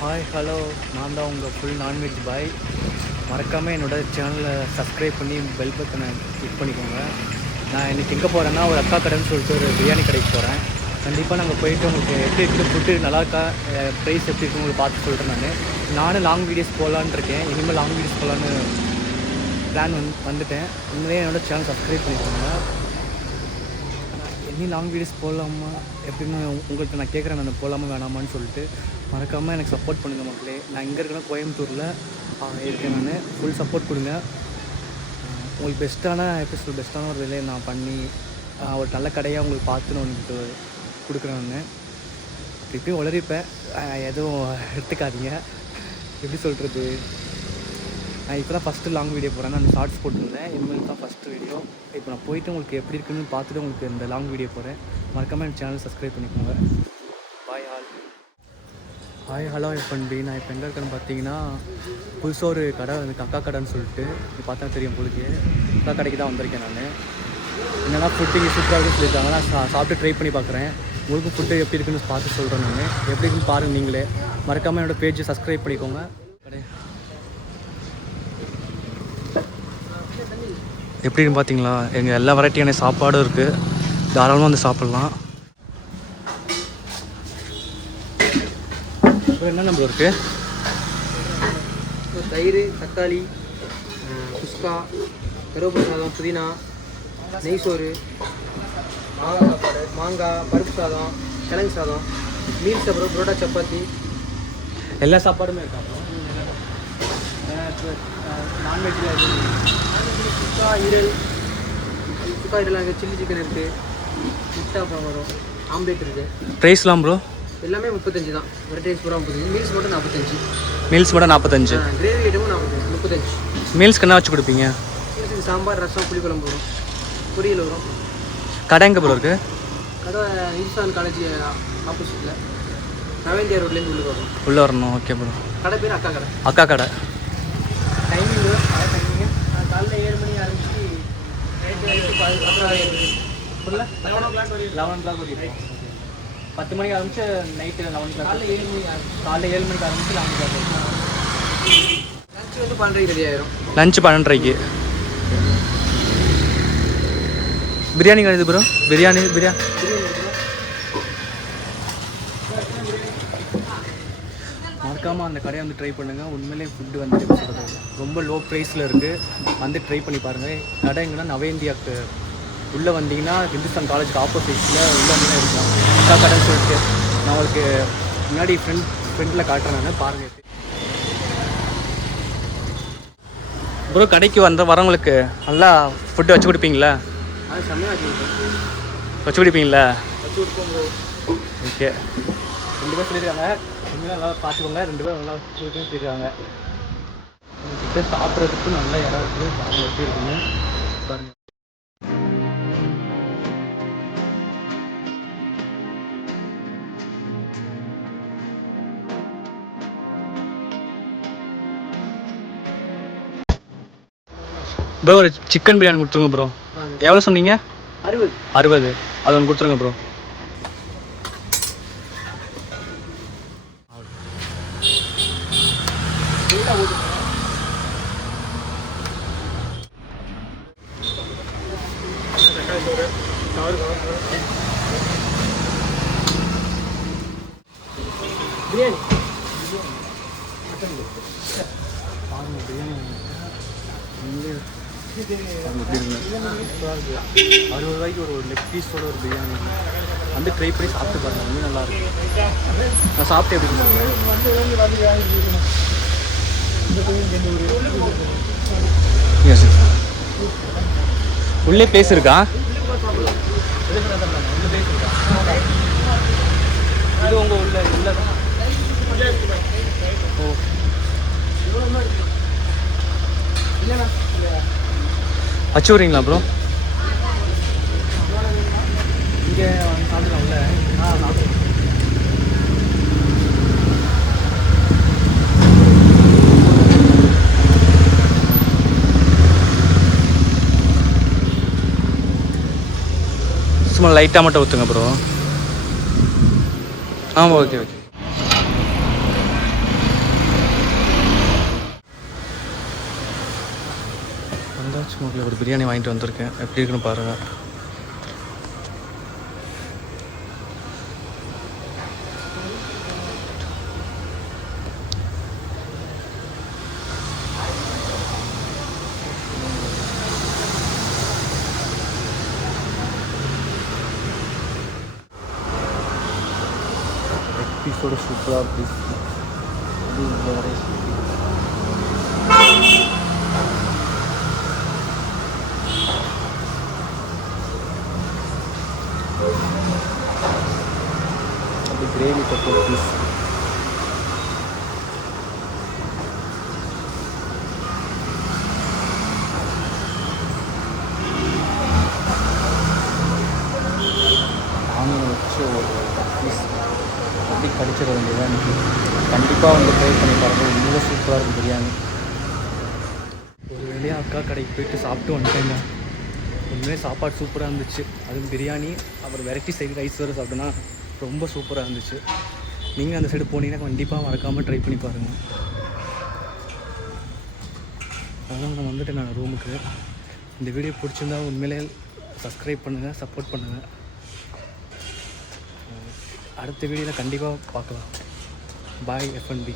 Hi hello, நான் தான் உங்கள் ஃபுல் நான்வெஜ் பாய். மறக்காமல் என்னோடய சேனலை சப்ஸ்கிரைப் பண்ணி பெல் பட்டனை கிளிக் பண்ணிக்கோங்க. நான் இன்றைக்கி எங்கே போகிறேன்னா, ஒரு அக்கா கடைன்னு சொல்லிட்டு ஒரு பிரியாணி கடைக்கு போகிறேன். கண்டிப்பாக நாங்கள் போயிட்டு உங்களுக்கு எப்படி இருக்குது, ஃபுட்டு நல்லா இருக்கா, ப்ரைஸ் எப்படி இருக்குன்னு உங்களுக்கு பார்த்து சொல்கிறேன். நானும் லாங் வீடியோஸ் போகலான்னு இருக்கேன். இனிமேல் லாங் வீடியோஸ் போகலான்னு பிளான் வந்துட்டேன். உண்மையிலே என்னோடய சேனல் சப்ஸ்கிரைப் பண்ணிக்கோங்க. இனி லாங் வீடியோஸ் போகலாமா எப்படின்னு உங்கள்கிட்ட நான் கேட்குறேன். நான் போகலாமா வேணாமான்னு சொல்லிட்டு மறக்காமல் எனக்கு சப்போர்ட் பண்ணுங்கள் மக்களே. நான் இங்கே இருக்கிறேன், கோயம்புத்தூரில் இருக்கேன். நான் ஃபுல் சப்போர்ட் கொடுங்க. உங்களுக்கு பெஸ்ட்டான ஒரு வேலையை நான் பண்ணி ஒரு நல்ல கடையாக உங்களுக்கு பார்த்து நான் உங்களுக்கு கொடுக்குறேன். நான் இப்படியும் உளறிப்பேன், எதுவும் எடுத்துக்காதீங்க. எப்படி சொல்கிறது, நான் இப்போ தான் ஃபஸ்ட்டு லாங் வீடியோ போகிறேன். நான் ஷார்ட்ஸ் போட்டிருந்தேன், இனிமேல் தான் ஃபஸ்ட்டு வீடியோ. இப்போ நான் போயிட்டு உங்களுக்கு எப்படி இருக்குன்னு பார்த்துட்டு உங்களுக்கு இந்த லாங் வீடியோ போகிறேன். மறக்காமல் என் சேனல் சப்ஸ்கிரைப் பண்ணிக்கோங்க. Bye all. ஹாய் ஹலோ எப்பண்டி. நான் இப்போ எங்கே இருக்கேன்னு பார்த்தீங்கன்னா, புதுசாக ஒரு கடை வந்து அக்கா கடைன்னு சொல்லிட்டு இது பார்த்தா தெரியும் உங்களுக்கு. அக்கா கடைக்கு தான் வந்திருக்கேன். நான் என்னென்னா ஃபுட்டு இங்கே சூப்பராக இருக்குன்னு சொல்லியிருக்காங்க. நான் சாப்பிட்டு ட்ரை பண்ணி பார்க்குறேன். உங்களுக்கும் ஃபுட்டு எப்படி இருக்குன்னு பார்த்து சொல்கிறேன். நான் எப்படி இருக்குன்னு பாருங்கள் நீங்களே. மறக்காமல் என்னோடய பேஜை சப்ஸ்கிரைப் பண்ணிக்கோங்க. எப்படின்னு பார்த்தீங்களா, எங்கள் எல்லா வெரைட்டியான சாப்பாடும் இருக்குது. தாராளமாக வந்து சாப்பிட்லாம். என்ன நம்பர் இருக்குது? தயிர், தக்காளி, குஸ்கா, கருவேப்பிலை சாதம், புதினா, நெய் சோறு, மாங்காய் சாப்பாடு, மாங்காய், பருப்பு சாதம், கிழங்கு சாதம், மீல்ஸ், அப்புறம் புரோட்டா, சப்பாத்தி, எல்லா சாப்பாடுமே இருக்காங்க. நான்வெஜ்ஜில் சுக்கா ஈரல் அங்கே சில்லி சிக்கன் இருக்குது, முட்டை அப்புறம் வரும், ஆம்லேட் இருக்குது. ப்ரைஸ்லாம் ப்ரோ? எல்லாமே 35 தான். வெரைட்டிஸ் பூரா 35. மீல்ஸ் மட்டும் 45. மீல்ஸ் மட்டும் 45. கிரேவி ஐட்டமும் 35. மீல்ஸ்க்கு என்ன வச்சு கொடுப்பீங்க? மீல்ஸுக்கு சாம்பார், ரசம், புளிக்குழம்பு வரும், பொரியல் வரும். கடை எங்கே ப்ரோ இருக்குது? கடை இந்துஸ்தான் காலேஜ் ஆப்போசிட்டில் நவேந்தியா ரோட்லேருந்து உள்ளே வரணும். Okay bro. கடை பேர் அக்கா கடை. அக்கா கடை. டைமிங்கு காலையில் 7 மணி ஆரம்பிச்சு நைட்டு 11 வரைக்கும். 10 மணிக்கு ஆரம்பிச்சு நைட்டு 11 காலையில் 7 மணிக்கு ஆரம்பிச்சு. காலையில் 7 மணிக்கு ஆரம்பிச்சு 11 லஞ்சு வந்து 12:30 ரெடி ஆயிரும். லஞ்சு 12:30. பிரியாணி கிடையாது ப்ரோ? பிரியாணி மறக்காமல் அந்த கடையை வந்து ட்ரை பண்ணுங்கள். உண்மையிலே ஃபுட்டு வந்து சொல்கிறது ரொம்ப லோ ப்ரைஸில் இருக்குது. வந்து ட்ரை பண்ணி பாருங்கள். கடை எங்கன்னா நவேந்தியாவுக்கு உள்ளே வந்தீங்கன்னா இந்துஸ்தான் காலேஜுக்கு ஆப்போசிட்டில் உள்ளே வந்தீங்கன்னா இருக்கலாம். அக்கா கடைன்னு சொல்லிட்டு நான் உங்களுக்கு முன்னாடி ஃப்ரெண்டில் காட்டுறேன். நான் பாருங்கள். ப்ரோ, கடைக்கு வரவங்களுக்கு நல்லா ஃபுட்டு வச்சு கொடுப்பீங்களா? அது செம்மையாக வச்சு கொடுப்பீங்களா? வச்சு கொடுப்போம் ப்ரோ. ஓகே. 2 பேர் சொல்லியிருக்காங்க, கொஞ்சம் நல்லா பார்த்துக்கோங்க. 2 பேர் நல்லா சொல்லியிருக்காங்க. கிட்ட சாப்பிட்றதுக்கு நல்ல இடம் இருக்குது. பாருங்கள் எப்படி இருக்குன்னு பாருங்கள். ப்ரோ, ஒரு சிக்கன் பிரியாணி கொடுத்துருங்க ப்ரோ. எவ்வளோ சொன்னீங்க? 60. அது ஒன்று கொடுத்துருங்க ப்ரோ. பிரியாணி 60 ரூபாய்க்கு ஒரு லெக் பீஸோட ஒரு பிரியாணி வந்து ட்ரை பண்ணி சாப்பிட்டு பாருங்கள். ரொம்ப நல்லாயிருக்கும். நான் சாப்பிட்டு எப்படி உள்ளே பிளேஸ் இருக்கா? இது உங்கள் உள்ள ஓ வச்சு விட்றீங்களா ப்ரோ? இங்கே சாப்பிடலாம்ல? சும்மா லைட்டாக மட்டும் ஊற்றுங்க ப்ரோ. ஆமாம், ஓகே. தாஜ்மஹாலில் ஒரு பிரியாணி வாங்கிட்டு வந்திருக்கேன். எப்படி இருக்குன்னு பாருங்கள். பீஸோட சூப்பராக பீஸ் வேறு அப்படி கிரேவி பக்கோ பீஸ் ஆனியன் வச்சு ஒரு பீஸ் அப்படி கடிச்சிட வேண்டியதான். எனக்கு கண்டிப்பாக வந்து ட்ரை பண்ணி பாருங்கள். ரொம்ப சூப்பராக இருக்கும் பிரியாணி. ஒரு வேலையாக அக்கா கடைக்கு போயிட்டு சாப்பிட்டு வந்துட்டேங்க. உண்மையிலே சாப்பாடு சூப்பராக இருந்துச்சு. அதுவும் பிரியாணி அப்புறம் வெரைட்டி சைடு ரைஸ் வேறு சாப்பிட்டோன்னா ரொம்ப சூப்பராக இருந்துச்சு. நீங்கள் அந்த சைடு போனீங்கன்னா கண்டிப்பாக மறக்காமல் ட்ரை பண்ணி பாருங்கள். அதனால் நான் வந்துட்டேன் நான் ரூமுக்கு. இந்த வீடியோ பிடிச்சிருந்தா உண்மையிலே சப்ஸ்கிரைப் பண்ணுங்கள், சப்போர்ட் பண்ணுங்கள். அடுத்த வீடியோவில் கண்டிப்பாக பார்க்கலாம். பாய் FNB.